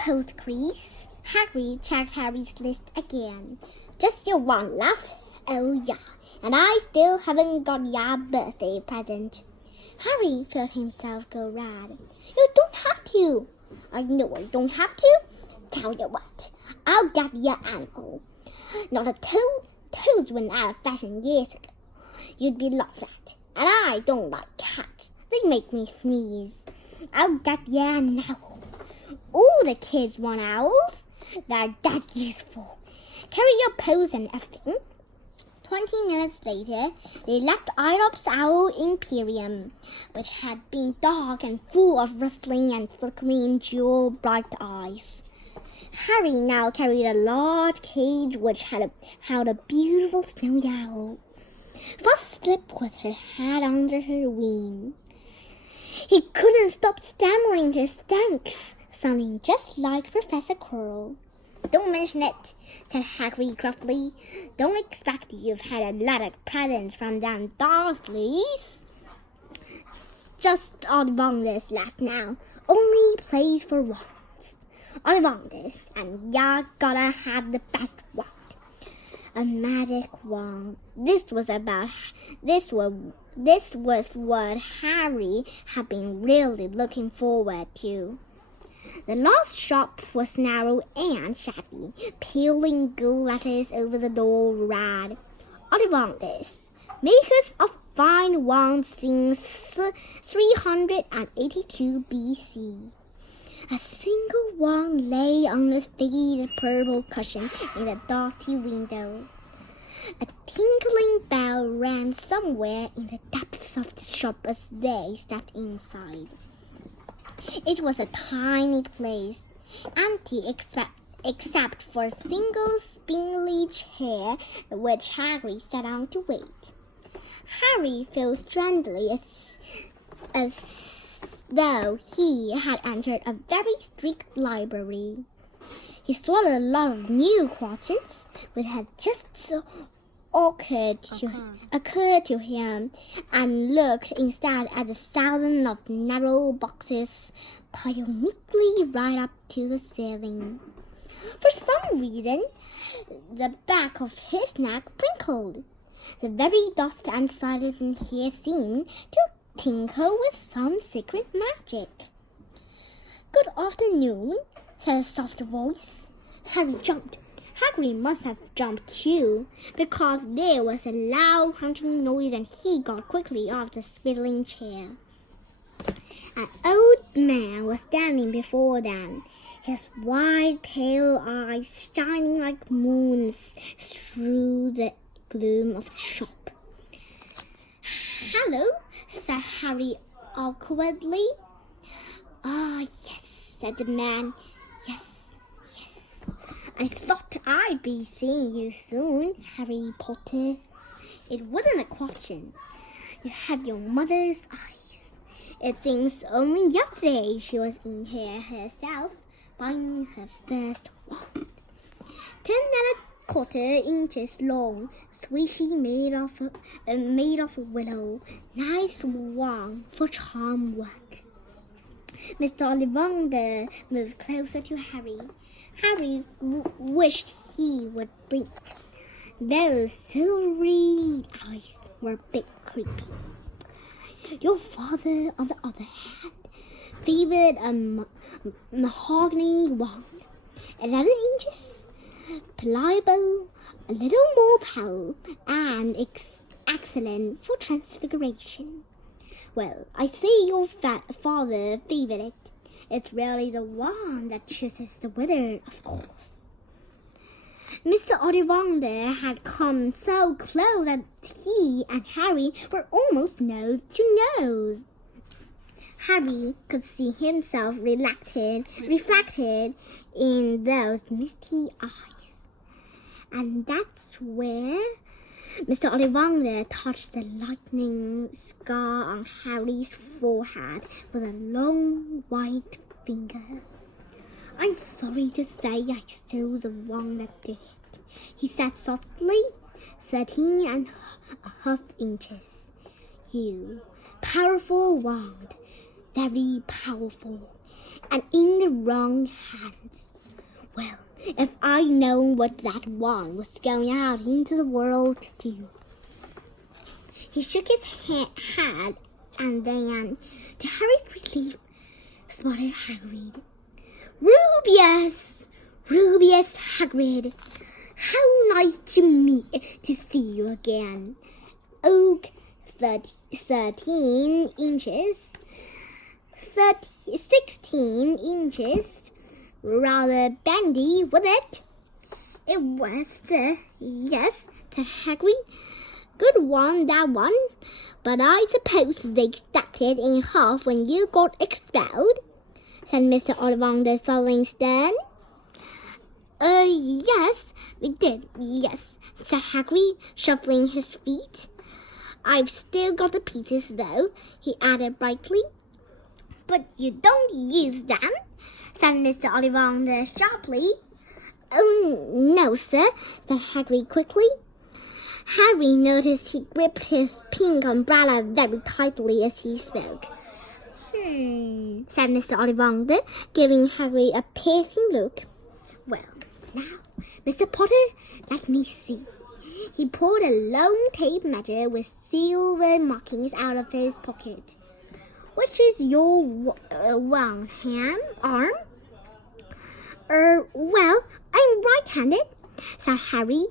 post crease. Harry checked Harry's list again. Just your one left? Oh yeah, and I still haven't got your birthday present. Harry felt himself go red. You don't have to. I know I don't have to. Tell you what, I'll get your animal. Not a toad. Toads went out of fashion years ago. You'd be laughed at. And I don't like cats. They make me sneeze. I'll get your an owl. All the kids want owls. They're that useful. Carry your pose and everything. 20 minutes later, they left Irop's Owl Imperium, which had been dark and full of rustling and flickering jewel-bright eyes. Harry now carried a large cage which held a beautiful snowy owl. Fuzz slipped with her head under her wing. He couldn't stop stammering his thanks, sounding just like Professor Quirrell. Don't mention it, said Harry gruffly. Don't expect you've had a lot of presents from them Dursleys. It's just Ollivanders left now. Only place for wands. Ollivanders, and you gotta have the best one. A magic wand. This was what Harry had been really looking forward to. The last shop was narrow and shabby. Peeling gold letters over the door read, Ollivanders, makers of fine wands since 382 BC. A single wand lay on the faded purple cushion in the dusty window. A tinkling bell rang somewhere in the depths of the shop as they stepped inside. It was a tiny place, empty except for a single spindly chair which Harry sat on to wait. Harry felt strangely as though he had entered a very strict library. He swallowed a lot of new questions which had just occurred to him, and looked instead at the thousands of narrow boxes piled neatly right up to the ceiling. For some reason, the back of his neck prickled. The very dust and silence in here seemed to tinkle with some secret magic. Good afternoon, said a soft voice. Harry jumped. Harry must have jumped too, because there was a loud crunching noise and he got quickly off the spindling chair. An old man was standing before them, his wide, pale eyes shining like moons through the gloom of the shop. Hello, said Harry awkwardly. Yes, said the man. Yes. I thought I'd be seeing you soon, Harry Potter. It wasn't a question. You have your mother's eyes. It seems only yesterday she was in here herself, buying her first wand. 10.25 inches long, swishy, made of willow. Nice wand for charm work. Mr. Ollivander moved closer to Harry. Harry wished he would blink. Those silvery eyes were a bit creepy. Your father, on the other hand, favored a mahogany wand, 11 inches, pliable, a little more pale, and excellent for transfiguration. Well, I see your father favored it. It's really the one that chooses the wizard, of course. Mr. Ollivander had come so close that he and Harry were almost nose to nose. Harry could see himself reflected in those misty eyes. And that's where Mr. Ollivander touched the lightning scar on Harry's forehead with a long white finger. I'm sorry to say I stole the one that did it, he said softly. 13.5 inches. You, powerful wand, very powerful. and in the wrong hands. Well, if I'd known what that wand was going out into the world to do. He shook his head, and then, to Harry's relief, spotted Hagrid. Rubius! Rubius Hagrid! How nice to see you again. Oak 13 inches, 16 inches, rather bendy, was it? It was, yes, said Hagrid. Good one, that one. But I suppose they stacked it in half when you got expelled, said Mr. Ollivander Sullingston. Yes, we did, yes, said Hagrid, shuffling his feet. I've still got the pieces, though, he added brightly. But you don't use them, said Mr. Ollivander sharply. Oh, no, sir, said Hagrid quickly. Harry noticed he gripped his pink umbrella very tightly as he spoke. Said Mr. Ollivander, giving Harry a piercing look. Well, now, Mr. Potter, let me see. He pulled a long tape measure with silver markings out of his pocket. Which is your one arm? Well, I'm right-handed, said Harry.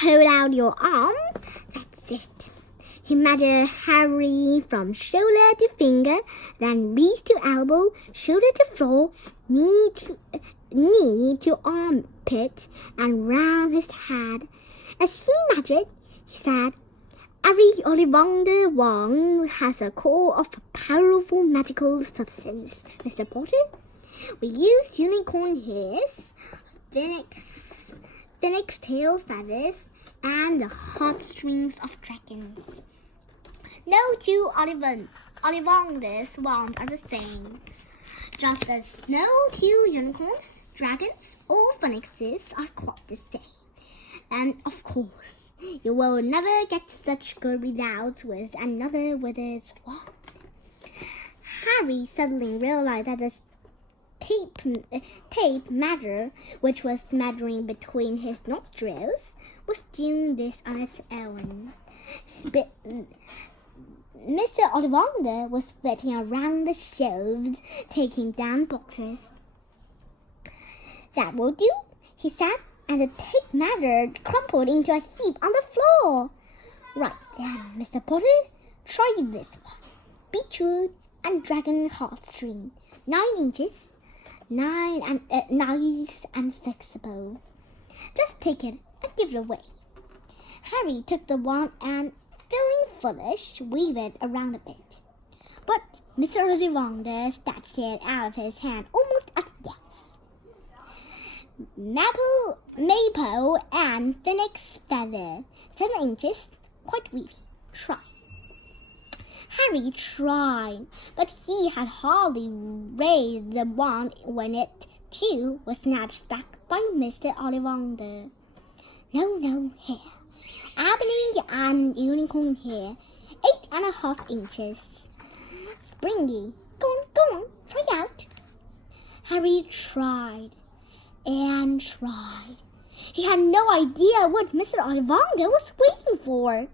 Hold out your arm. That's it. He measured Harry from shoulder to finger, then wrist to elbow, shoulder to floor, knee to armpit, and round his head. As he measured, he said, Every Ollivander wand has a core of powerful magical substance, Mr. Potter. We use unicorn hairs, phoenix tail feathers, and the heartstrings of dragons. No two Ollivanders wands are the same. Just as no two unicorns, dragons, or phoenixes are quite the same. And of course, you will never get such good results with another wizard's wand. Harry suddenly realized that the tape measure, which was measuring between his nostrils, was doing this on its own. Mr. Ollivander was flitting around the shelves, taking down boxes. That will do, he said, and the tape measure crumpled into a heap on the floor. Right then, Mr. Potter, try this one. Beetroot and dragon heartstring, 9 inches. Nice and flexible. Just take it and give it away. Harry took the wand and, feeling foolish, waved it around a bit. But Mr. Ollivander snatched it out of his hand almost at once. Maple and phoenix feather, 7 inches, quite wavy. Try. Harry tried, but he had hardly raised the wand when it, too, was snatched back by Mr. Ollivander. No, here. Ebony and unicorn hair, 8.5 inches. Springy. Go on, try out. Harry tried and tried. He had no idea what Mr. Ollivander was waiting for.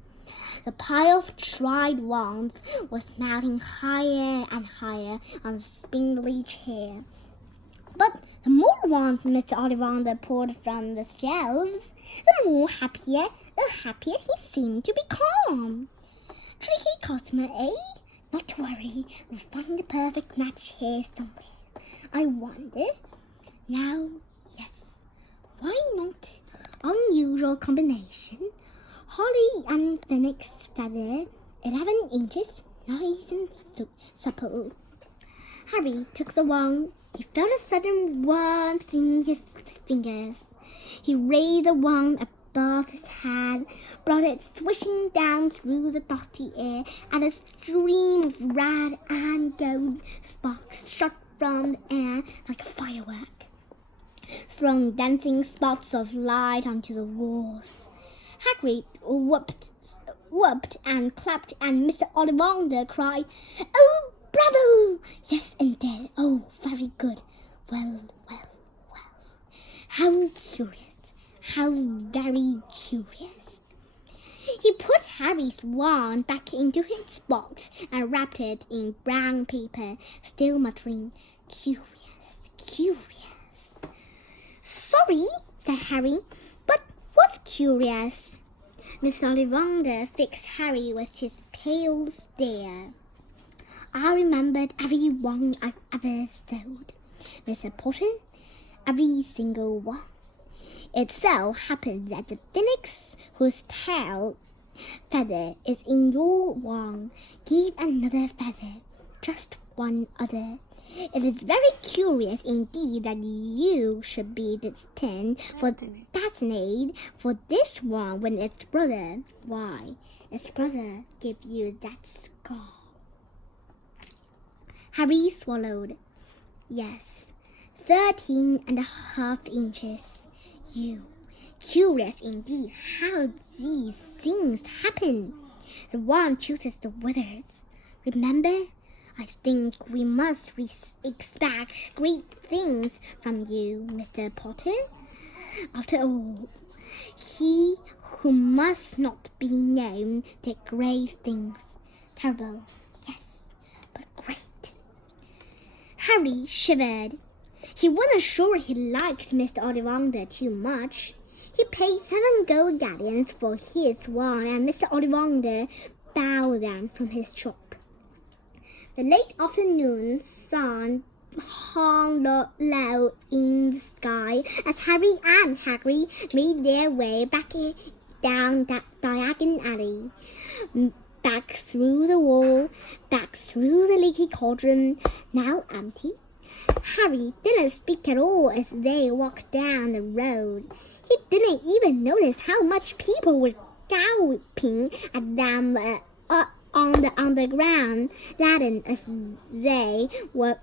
The pile of tried wands was mounting higher and higher on the spindly chair. But the more wands Mr. Ollivander pulled from the shelves, the happier he seemed to become. Tricky customer, eh? Not to worry, we'll find the perfect match here somewhere. I wonder. Now, yes, why not? Unusual combination. Holly and phoenix feather, 11 inches, nice and supple. Harry took the wand. He felt a sudden warmth in his fingers. He raised the wand above his head, brought it swishing down through the dusty air, and a stream of red and gold sparks shot from the air like a firework, throwing dancing spots of light onto the walls. Hagrid whooped and clapped, and Mr. Ollivander cried, "Oh, bravo! Yes, indeed. Oh, very good. his wand back into its box and wrapped it in brown paper, still muttering, "Curious, curious." "Sorry," said Harry, "but what's curious?" Mr. Ollivander fixed Harry with his pale stare. "I remembered every one I've ever sold, Mr. Potter, every single one. It so happens that the phoenix whose tail feather is in your wand gave another feather, just one other. It is very curious indeed that you should be destined for this one when its brother, why, its brother gave you that scar." Harry swallowed. "Yes, 13.5 inches. You, curious indeed how these things happen. The wand chooses the withers. Remember, I think we must expect great things from you, Mr. Potter. After all, he who must not be known did great things. Terrible, yes, but great." Harry shivered. He wasn't sure he liked Mr. Ollivander too much. He paid 7 gold galleons for his wand, and Mr. Ollivander bowed them from his shop. The late afternoon sun hung low in the sky as Harry and Hagrid made their way back down that Diagon Alley, back through the wall, back through the leaky cauldron, now empty. Harry didn't speak at all as they walked down the road. He didn't even notice how much people were galloping at them on the underground, laden as they were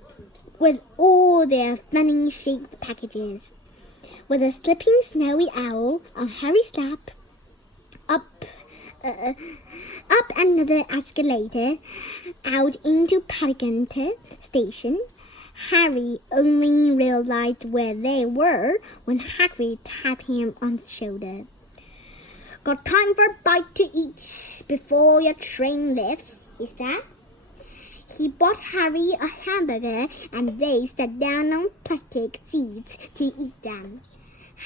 with all their funny-shaped packages. With a slipping snowy owl on Harry's lap, up another escalator, out into Paddington Station. Harry only realized where they were when Hagrid tapped him on the shoulder. "Got time for a bite to eat before your train lifts," he said. He bought Harry a hamburger and they sat down on plastic seats to eat them.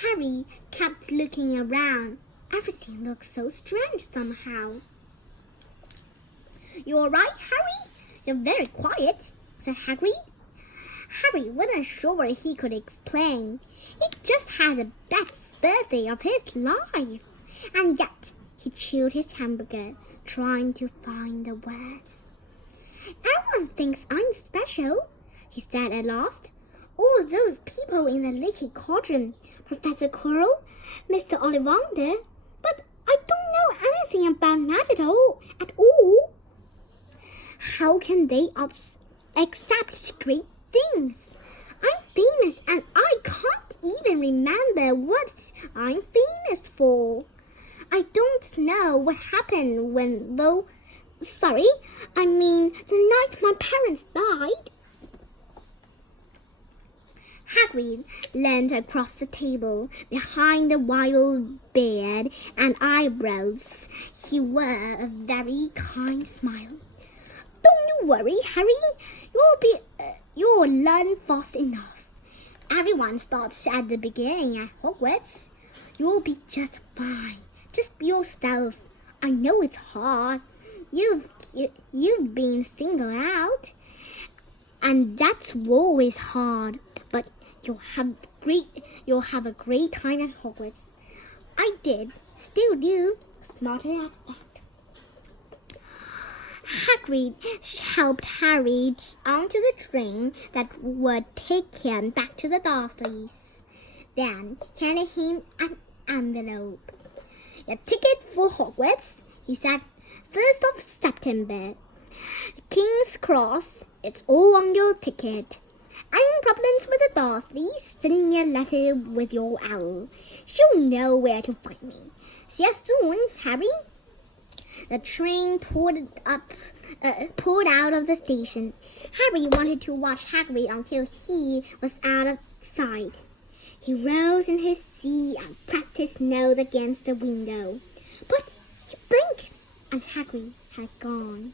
Harry kept looking around. Everything looked so strange somehow. "You all right, Harry? You're very quiet," said Hagrid. Harry wasn't sure he could explain. He just had the best birthday of his life. And yet he chewed his hamburger, trying to find the words. "Everyone thinks I'm special," he said at last. "All those people in the leaky cauldron, Professor Quirrell, Mr. Ollivander, but I don't know anything about that at all. How can they accept great things? I'm famous and I can't even remember what I'm famous for. I don't know what happened the night my parents died." Hagrid leaned across the table behind the wild beard and eyebrows. He wore a very kind smile. "Don't you worry, Harry. You'll learn fast enough. Everyone starts at the beginning at Hogwarts. You'll be just fine. Just be yourself. I know it's hard. You've been singled out, and that's always hard. But you'll have a great time at Hogwarts. I did, still do. Smarter at that." Hagrid helped Harry onto the train that would take him back to the Dursleys. Then handed him an envelope. "Your ticket for Hogwarts," he said. "1st of September. King's Cross. It's all on your ticket. Any problems with the Dursleys, send me a letter with your owl. She'll know where to find me. See you soon, Harry." The train pulled out of the station. Harry wanted to watch Hagrid until he was out of sight. He rose in his seat and pressed his nose against the window. But you blink, and Hagrid had gone.